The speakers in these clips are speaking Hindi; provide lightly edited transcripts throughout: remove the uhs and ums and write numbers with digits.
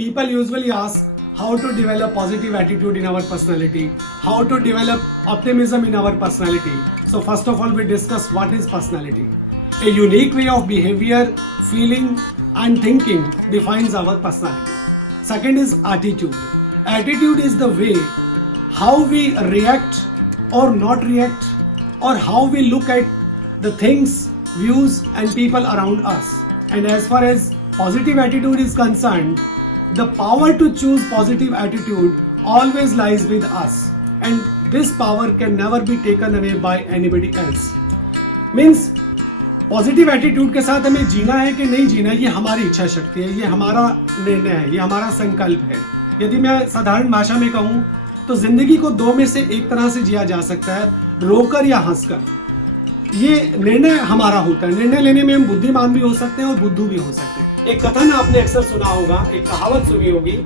people usually ask how to develop positive attitude in our personality, how to develop optimism in our personality. So first of all, we discuss what is personality. A unique way of behavior, feeling and thinking defines our personality. Second is attitude. Attitude is the way how we react or not react, or how we look at the things, views and people around us. And as far as positive attitude is concerned, the power to choose positive attitude always lies with us, and this power can never be taken away by anybody else. Means positive attitude के साथ हमें जीना है कि नहीं जीना, ये हमारी इच्छा शक्ति है, ये हमारा निर्णय है, ये हमारा संकल्प है. यदि मैं साधारण भाषा में कहूँ तो जिंदगी को दो में से एक तरह से जिया जा सकता है, रोकर या हंसकर. ये निर्णय हमारा होता है. निर्णय लेने में हम बुद्धिमान भी हो सकते हैं और बुद्धू भी हो सकते हैं. एक कथन आपने अक्सर सुना होगा, एक कहावत सुनी होगी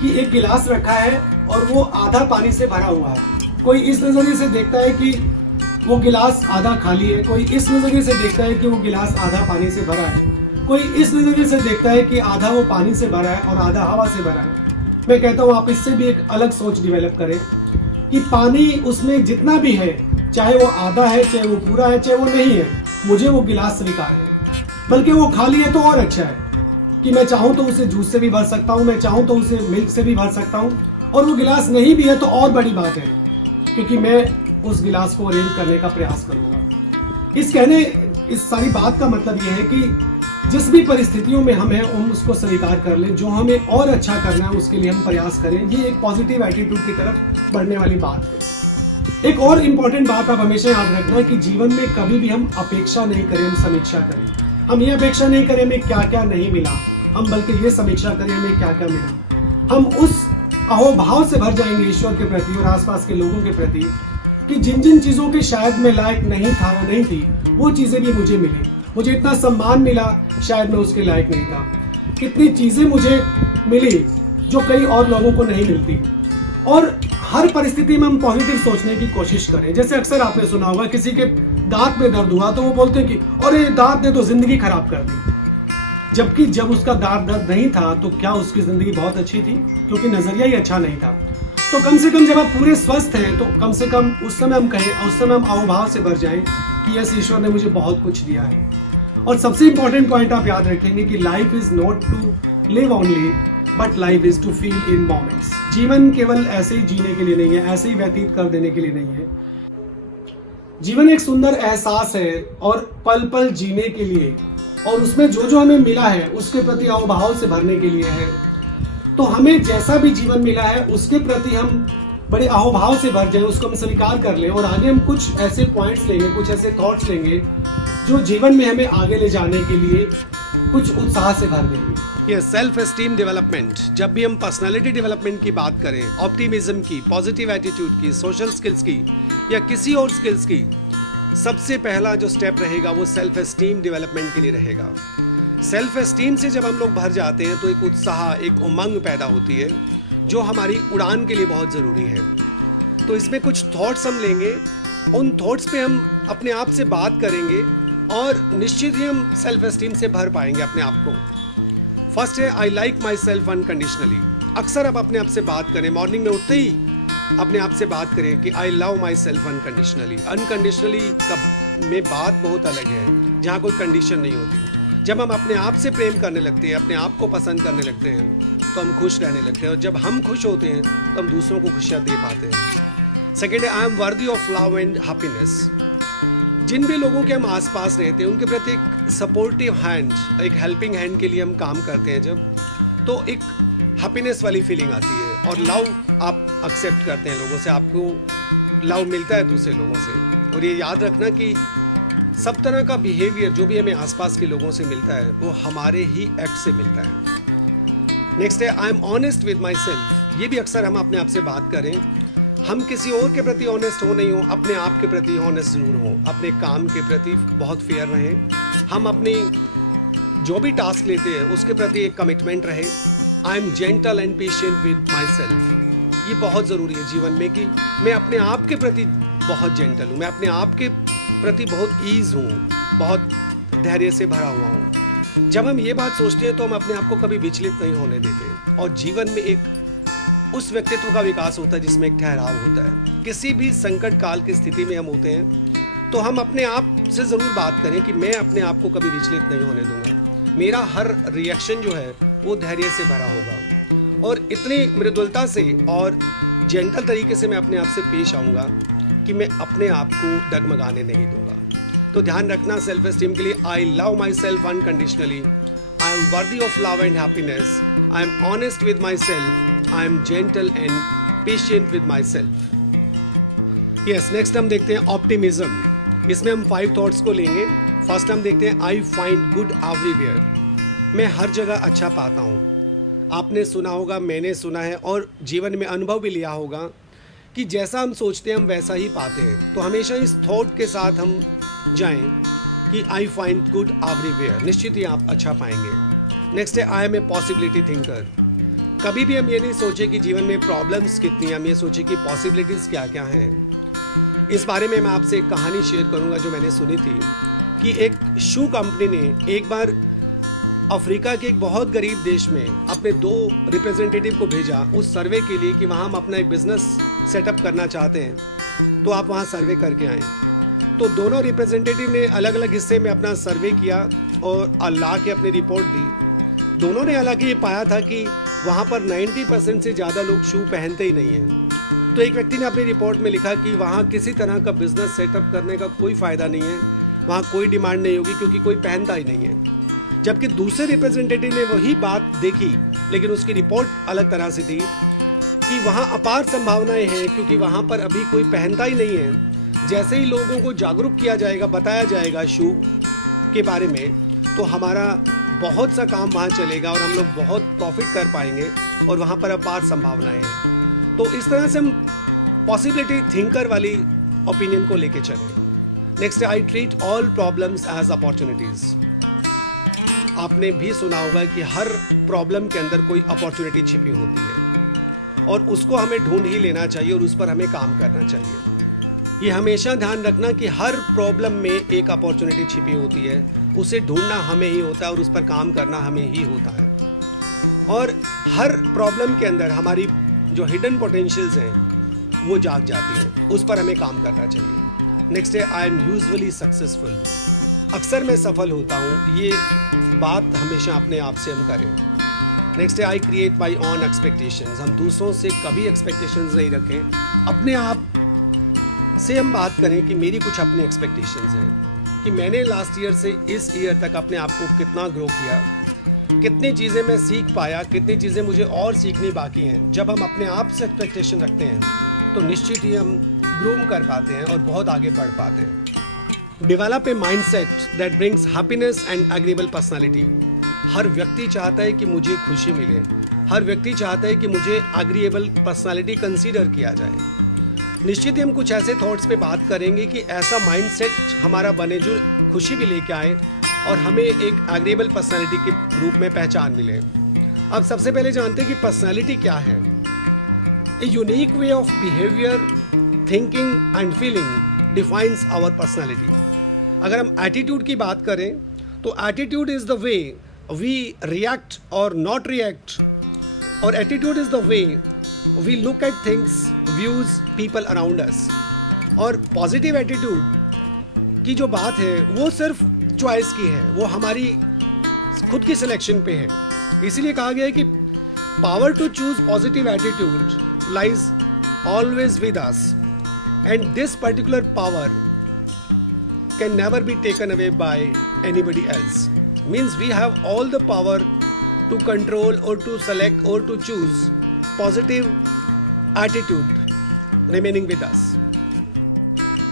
कि एक गिलास रखा है और वो आधा पानी से भरा हुआ है. कोई इस नजरिए से देखता है कि वो गिलास आधा खाली है, कोई इस नजरिए से देखता है कि वो गिलास आधा पानी से भरा है, कोई इस नजरिए से देखता है कि आधा वो पानी से भरा है और आधा हवा से भरा है. मैं कहता हूँ आप इससे भी एक अलग सोच डिवेलप करें कि पानी उसमें जितना भी है, चाहे वो आधा है, चाहे वो पूरा है, चाहे वो नहीं है, मुझे वो गिलास स्वीकार है. बल्कि वो खाली है तो और अच्छा है कि मैं चाहूँ तो उसे जूस से भी भर सकता हूँ, मैं चाहूँ तो उसे मिल्क से भी भर सकता हूँ. और वो गिलास नहीं भी है तो और बड़ी बात है, क्योंकि मैं उस गिलास को अरेंज करने का प्रयास करूंगा. इस सारी बात का मतलब यह है कि जिस भी परिस्थितियों में हम हैं हम उसको स्वीकार कर लें, जो हमें और अच्छा करना है उसके लिए हम प्रयास करें. ये एक पॉजिटिव एटीट्यूड की तरफ बढ़ने वाली बात है. एक और इम्पॉर्टेंट बात आप हमेशा याद रखना कि जीवन में कभी भी हम अपेक्षा नहीं करें, हम समीक्षा करें. हम ये अपेक्षा नहीं करें हमें क्या क्या नहीं मिला, हम बल्कि ये समीक्षा करें हमें क्या क्या मिला. हम उस अहोभाव से भर जाएंगे ईश्वर के प्रति और आसपास के लोगों के प्रति कि जिन जिन चीज़ों के शायद मैं लायक नहीं था या नहीं थी, वो चीज़ें भी मुझे मिली. मुझे इतना सम्मान मिला, शायद मैं उसके लायक नहीं था. कितनी चीज़ें मुझे मिली जो कई और लोगों को नहीं मिलती. और हर परिस्थिति में हम पॉजिटिव सोचने की कोशिश करें. जैसे अक्सर आपने सुना होगा किसी के दांत में दर्द हुआ तो वो बोलते हैं कि अरे दांत ने तो जिंदगी खराब कर दी. जबकि जब उसका दांत दर्द नहीं था तो क्या उसकी जिंदगी बहुत अच्छी थी? क्योंकि नजरिया ही अच्छा नहीं था. तो कम से कम जब आप पूरे स्वस्थ हैं तो कम से कम उस समय हम कहें, उस समय हम अहोभाव से भर जाएं कि यस, ईश्वर ने मुझे बहुत कुछ दिया है. और सबसे इंपॉर्टेंट पॉइंट आप याद रखेंगे कि life is not to live only but life is to feel in moments. जीवन केवल ऐसे ही जीने के लिए नहीं है, ऐसे ही व्यतीत कर देने के लिए नहीं है. जीवन एक सुंदर एहसास है और पल पल जीने के लिए, और उसमें जो जो हमें मिला है उसके प्रति अहोभाव से भरने के लिए है. तो हमें जैसा भी जीवन मिला है उसके प्रति हम बड़े अहोभाव से भर जाएं, उसको हम स्वीकार कर लें और आगे हम कुछ ऐसे पॉइंट्स लेंगे, कुछ ऐसे थॉट्स लेंगे जो जीवन में हमें आगे ले जाने के लिए कुछ उत्साह से भर देंगे. ये सेल्फ एस्टीम डेवलपमेंट, जब भी हम पर्सनालिटी डेवलपमेंट की बात करें, ऑप्टिमिज्म की, पॉजिटिव एटीट्यूड की, सोशल स्किल्स की या किसी और स्किल्स की, सबसे पहला जो स्टेप रहेगा वो सेल्फ एस्टीम डेवलपमेंट के लिए रहेगा. सेल्फ एस्टीम से जब हम लोग भर जाते हैं तो एक उत्साह, एक उमंग पैदा होती है जो हमारी उड़ान के लिए बहुत ज़रूरी है. तो इसमें कुछ थॉट्स हम लेंगे, उन थॉट्स पे हम अपने आप से बात करेंगे और निश्चित ही हम सेल्फ एस्टीम से भर पाएंगे अपने आप को. फर्स्ट है I like my self unconditionally. अक्सर आप अपने आप से बात करें, मॉर्निंग में उठते ही अपने आप से बात करें कि I love my self unconditionally. Unconditionally में बात बहुत अलग है, जहाँ कोई कंडीशन नहीं होती. जब हम अपने आप से प्रेम करने लगते हैं, अपने आप को पसंद करने लगते हैं तो हम खुश रहने लगते हैं, और जब हम खुश होते हैं तो हम दूसरों को खुशियाँ दे पाते हैं. सेकेंड है I am worthy of love and happiness. जिन भी लोगों के हम आसपास रहते हैं उनके प्रति एक सपोर्टिव हैंड, एक हेल्पिंग हैंड के लिए हम काम करते हैं जब, तो एक हैप्पीनेस वाली फीलिंग आती है. और लव आप एक्सेप्ट करते हैं लोगों से, आपको लव मिलता है दूसरे लोगों से. और ये याद रखना कि सब तरह का बिहेवियर जो भी हमें आसपास के लोगों से मिलता है वो हमारे ही एक्ट से मिलता है. नेक्स्ट है I M honest with my self. ये भी अक्सर हम अपने आप से बात करें. हम किसी और के प्रति ऑनेस्ट हो नहीं हो, अपने आप के प्रति ऑनेस्ट जरूर हो. अपने काम के प्रति बहुत फेयर रहें. हम अपनी जो भी टास्क लेते हैं उसके प्रति एक कमिटमेंट रहे. I am gentle and patient with my self. ये बहुत ज़रूरी है जीवन में कि मैं अपने आप के प्रति बहुत जेंटल हूँ, मैं अपने आप के प्रति बहुत ईज हूँ, बहुत धैर्य से भरा हुआ हूँ. जब हम ये बात सोचते हैं तो हम अपने आप को कभी विचलित नहीं होने देते और जीवन में एक उस व्यक्तित्व का विकास होता है जिसमें एक ठहराव होता है। किसी भी संकट काल की स्थिति में हम होते हैं तो हम अपने आप से ज़रूर बात करें कि मैं अपने आप को कभी विचलित नहीं होने दूंगा। मेरा हर रिएक्शन जो है वो धैर्य से भरा होगा और इतनी मृदुलता से और जेंटल तरीके से मैं अपने आप से पेश आऊँगा कि मैं अपने आप को डगमगाने नहीं दूंगा। तो ध्यान रखना सेल्फ एस्टीम के लिए, I love my self unconditionally, I am worthy of love and happiness, I am honest with my self, I am gentle and patient with my self. Yes, next हम देखते हैं ऑप्टिमिज्म। इसमें हम 5 थॉट्स को लेंगे। फर्स्ट हम देखते हैं आई फाइंड गुड एवरीवेयर। मैं हर जगह अच्छा पाता हूँ। आपने सुना होगा, मैंने सुना है और जीवन में अनुभव भी लिया होगा कि जैसा हम सोचते हैं हम वैसा ही पाते हैं। तो हमेशा इस थॉट के साथ हम जाएं कि आई फाइंड गुड एवरीवेयर, निश्चित ही आप अच्छा पाएंगे। नेक्स्ट है I am a possibility thinker. कभी भी हम ये नहीं सोचे कि जीवन में प्रॉब्लम्स कितनी, हम ये सोचे कि पॉसिबिलिटीज़ क्या क्या हैं। इस बारे में मैं आपसे एक कहानी शेयर करूंगा जो मैंने सुनी थी कि एक शू कंपनी ने एक बार अफ्रीका के एक बहुत गरीब देश में अपने 2 रिप्रेजेंटेटिव को भेजा उस सर्वे के लिए कि वहाँ हम अपना एक बिजनेस सेटअप करना चाहते हैं, तो आप वहाँ सर्वे करके आएँ। तो दोनों रिप्रेजेंटेटिव ने अलग अलग हिस्से में अपना सर्वे किया और ला के अपनी रिपोर्ट दी। दोनों ने हालांकि ये पाया था कि वहाँ पर 90% से ज़्यादा लोग शू पहनते ही नहीं हैं। तो एक व्यक्ति ने अपनी रिपोर्ट में लिखा कि वहाँ किसी तरह का बिजनेस सेटअप करने का कोई फ़ायदा नहीं है, वहाँ कोई डिमांड नहीं होगी क्योंकि कोई पहनता ही नहीं है। जबकि दूसरे रिप्रेजेंटेटिव ने वही बात देखी लेकिन उसकी रिपोर्ट अलग तरह से थी कि वहाँ अपार संभावनाएं हैं क्योंकि वहाँ पर अभी कोई पहनता ही नहीं है। जैसे ही लोगों को जागरूक किया जाएगा, बताया जाएगा शू के बारे में, तो हमारा बहुत सा काम वहाँ चलेगा और हम लोग बहुत प्रॉफिट कर पाएंगे और वहाँ पर अपार संभावनाएं हैं। तो इस तरह से हम पॉसिबिलिटी थिंकर वाली ओपिनियन को लेके चलें। नेक्स्ट है I treat all problems as opportunities. आपने भी सुना होगा कि हर प्रॉब्लम के अंदर कोई अपॉर्चुनिटी छिपी होती है और उसको हमें ढूंढ ही लेना चाहिए और उस पर हमें काम करना चाहिए। ये हमेशा ध्यान रखना कि हर प्रॉब्लम में एक अपॉर्चुनिटी छिपी होती है, उसे ढूंढना हमें ही होता है और उस पर काम करना हमें ही होता है। और हर प्रॉब्लम के अंदर हमारी जो हिडन पोटेंशियल्स हैं वो जाग जाती हैं, उस पर हमें काम करना चाहिए। नेक्स्ट है आई एम यूजुअली सक्सेसफुल। अक्सर मैं सफल होता हूँ, ये बात हमेशा अपने आप से हम करें। नेक्स्ट है I create my on expectations. हम दूसरों से कभी एक्सपेक्टेशंस नहीं रखें, अपने आप से हम बात करें कि मेरी कुछ अपनी एक्सपेक्टेशंस हैं कि मैंने लास्ट ईयर से इस ईयर तक अपने आप को कितना ग्रो किया, कितनी चीज़ें मैं सीख पाया, कितनी चीज़ें मुझे और सीखनी बाकी हैं। जब हम अपने आप से एक्सपेक्टेशन रखते हैं तो निश्चित ही हम ग्रूम कर पाते हैं और बहुत आगे बढ़ पाते हैं। Develop a mindset that brings happiness and agreeable personality. हर व्यक्ति चाहता है कि मुझे खुशी मिले, हर व्यक्ति चाहता है कि मुझे एग्रीएबल पर्सनालिटी कंसीडर किया जाए। निश्चित ही हम कुछ ऐसे थॉट्स पे बात करेंगे कि ऐसा माइंडसेट हमारा बने जो खुशी भी लेके आए और हमें एक एग्रीएबल पर्सनालिटी के रूप में पहचान मिले। अब सबसे पहले जानते हैं कि पर्सनालिटी क्या है। A unique way of behaviour, thinking and feeling defines our personality. अगर हम एटीट्यूड की बात करें तो attitude is the way we react और नॉट रिएक्ट, और attitude is the way we look at things, views, people around us. और पॉजिटिव एटीट्यूड की जो बात है वो सिर्फ चॉइस की है, वो हमारी खुद की सिलेक्शन पे है। इसीलिए कहा गया है कि power to choose positive attitude lies always with us and this particular power can never be taken away by anybody else. Means we have all the power to control or to select or to choose positive attitude remaining with us.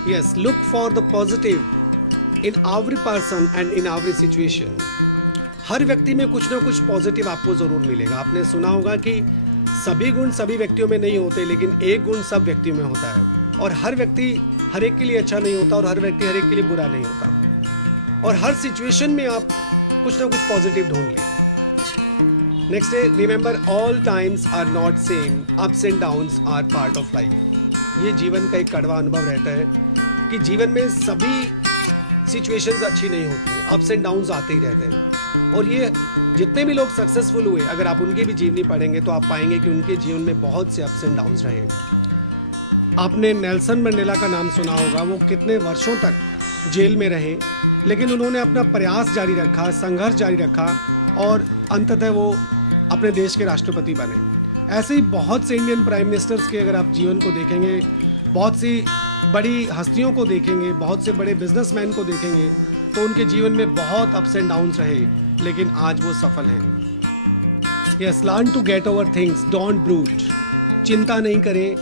Yes, look for the positive in every person and in every situation. हर व्यक्ति में कुछ ना कुछ पॉजिटिव आपको ज़रूर मिलेगा। आपने सुना होगा कि सभी गुण सभी व्यक्तियों में नहीं होते, लेकिन एक गुण सब व्यक्तियों में होता है। और हर व्यक्ति हर एक के लिए अच्छा नहीं होता और हर व्यक्ति हर एक के लिए बुरा नहीं होता। और हर सिचुएशन में आप कुछ ना कुछ पॉजिटिव ढूंढ लें। नेक्स्ट है remember all times are not same, ups and downs are part of life. ये जीवन का एक कड़वा अनुभव रहता है कि जीवन में सभी सिचुएशंस अच्छी नहीं होती हैं, अप्स एंड डाउन्स आते ही रहते हैं। और ये जितने भी लोग सक्सेसफुल हुए, अगर आप उनकी भी जीवनी पढ़ेंगे तो आप पाएंगे कि उनके जीवन में बहुत से अप्स एंड डाउन्स रहे। आपने नेल्सन मंडेला का नाम सुना होगा, वो कितने वर्षों तक जेल में रहे, लेकिन उन्होंने अपना प्रयास जारी रखा, संघर्ष जारी रखा और अंततः वो अपने देश के राष्ट्रपति बने। ऐसे ही बहुत से इंडियन प्राइम मिनिस्टर्स के अगर आप जीवन को देखेंगे, बहुत सी बड़ी हस्तियों को देखेंगे, बहुत से बड़े बिजनेसमैन को देखेंगे, तो उनके जीवन में बहुत अप्स एंड डाउन्स रहे, लेकिन आज वो सफल हैं। Yes, learn to get over things, don't brood. चिंता नहीं करें।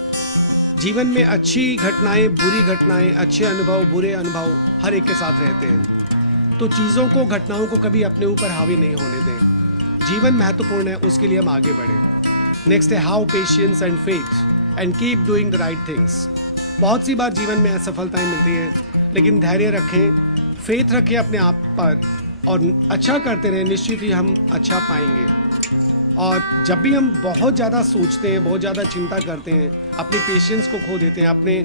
जीवन में अच्छी घटनाएं, बुरी घटनाएं, अच्छे अनुभव, बुरे अनुभव हर एक के साथ रहते हैं। तो चीज़ों को, घटनाओं को कभी अपने ऊपर हावी नहीं होने दें। जीवन महत्वपूर्ण है, उसके लिए हम आगे बढ़ें। नेक्स्ट है how patience and faith and keep doing the right things. बहुत सी बार जीवन में असफलताएं मिलती हैं, लेकिन धैर्य रखें, फेथ रखें अपने आप पर और अच्छा करते रहें, निश्चित ही हम अच्छा पाएंगे। और जब भी हम बहुत ज़्यादा सोचते हैं, बहुत ज़्यादा चिंता करते हैं, अपने पेशेंस को खो देते हैं, अपने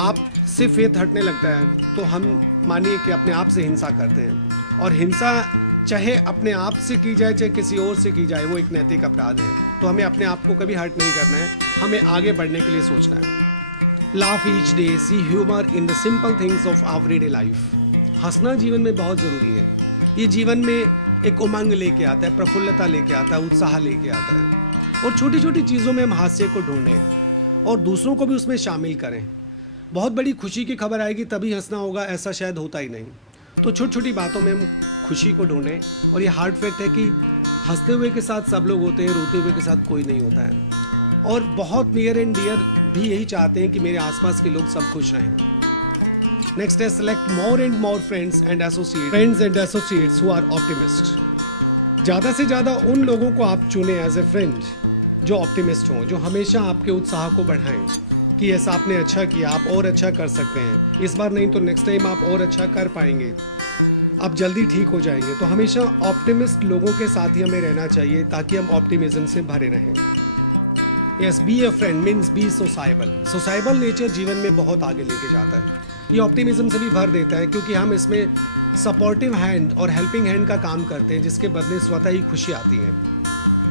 आप से फेथ हटने लगता है, तो हम मानिए कि अपने आप से हिंसा करते हैं। और हिंसा चाहे अपने आप से की जाए, चाहे किसी और से की जाए, वो एक नैतिक अपराध है। तो हमें अपने आप को कभी हर्ट नहीं करना है, हमें आगे बढ़ने के लिए सोचना है। Laugh each day, see humour in the simple things of everyday life. हंसना जीवन में बहुत ज़रूरी है। ये जीवन में एक उमंग लेके आता है, प्रफुल्लता लेके आता है, उत्साह लेके आता है। और छोटी छोटी चीज़ों में हम हास्य को ढूंढें और दूसरों को भी उसमें शामिल करें। बहुत बड़ी खुशी की खबर आएगी तभी हंसना होगा, ऐसा शायद होता ही नहीं। तो छोटी छोटी बातों में हम खुशी को ढूंढें। और ये हार्ड फैक्ट है कि हंसते हुए के साथ सब लोग होते हैं, रोते हुए के साथ कोई नहीं होता है। और बहुत नियर एंड डियर भी यही चाहते हैं कि मेरे आसपास के लोग सब खुश रहें। नेक्स्ट है select more and more friends and associates who are optimist. ज़्यादा से ज़्यादा उन लोगों को आप चुनें एज ए फ्रेंड जो ऑप्टिमिस्ट हों, जो हमेशा आपके उत्साह को बढ़ाएं कि ऐसा आपने अच्छा किया, आप और अच्छा कर सकते हैं, इस बार नहीं तो नेक्स्ट टाइम आप और अच्छा कर पाएंगे, आप जल्दी ठीक हो जाएंगे। तो हमेशा ऑप्टिमिस्ट लोगों के साथ ही हमें रहना चाहिए ताकि हम ऑप्टिमिज्म से भरे रहें। Yes, be a friend means be sociable. Sociable nature जीवन में बहुत आगे लेके जाता है। ये ऑप्टिमिज्म से भी भर देता है क्योंकि हम इसमें सपोर्टिव हैंड और हेल्पिंग हैंड का काम करते हैं, जिसके बदले स्वतः ही खुशी आती है।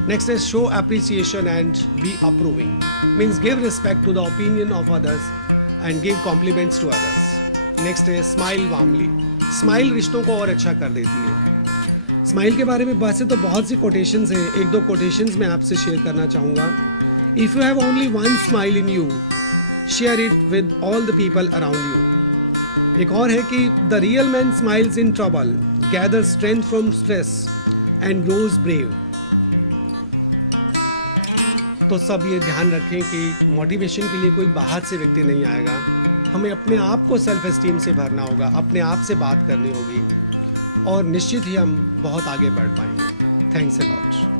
Next is show appreciation and be approving, means give respect to the opinion of others and give compliments to others. Next is smile warmly. Smile रिश्तों को और अच्छा कर देती है। स्माइल के बारे में वैसे तो बहुत सी कोटेशंस हैं, एक दो कोटेशंस मैं आपसे शेयर करना चाहूँगा। If you have only one smile in you, share it with all the people around you. एक और है कि the real man smiles in trouble, gathers strength from stress and grows brave. तो सब ये ध्यान रखें कि मोटिवेशन के लिए कोई बाहर से व्यक्ति नहीं आएगा, हमें अपने आप को सेल्फ एस्टीम से भरना होगा, अपने आप से बात करनी होगी और निश्चित ही हम बहुत आगे बढ़ पाएंगे। Thanks a lot.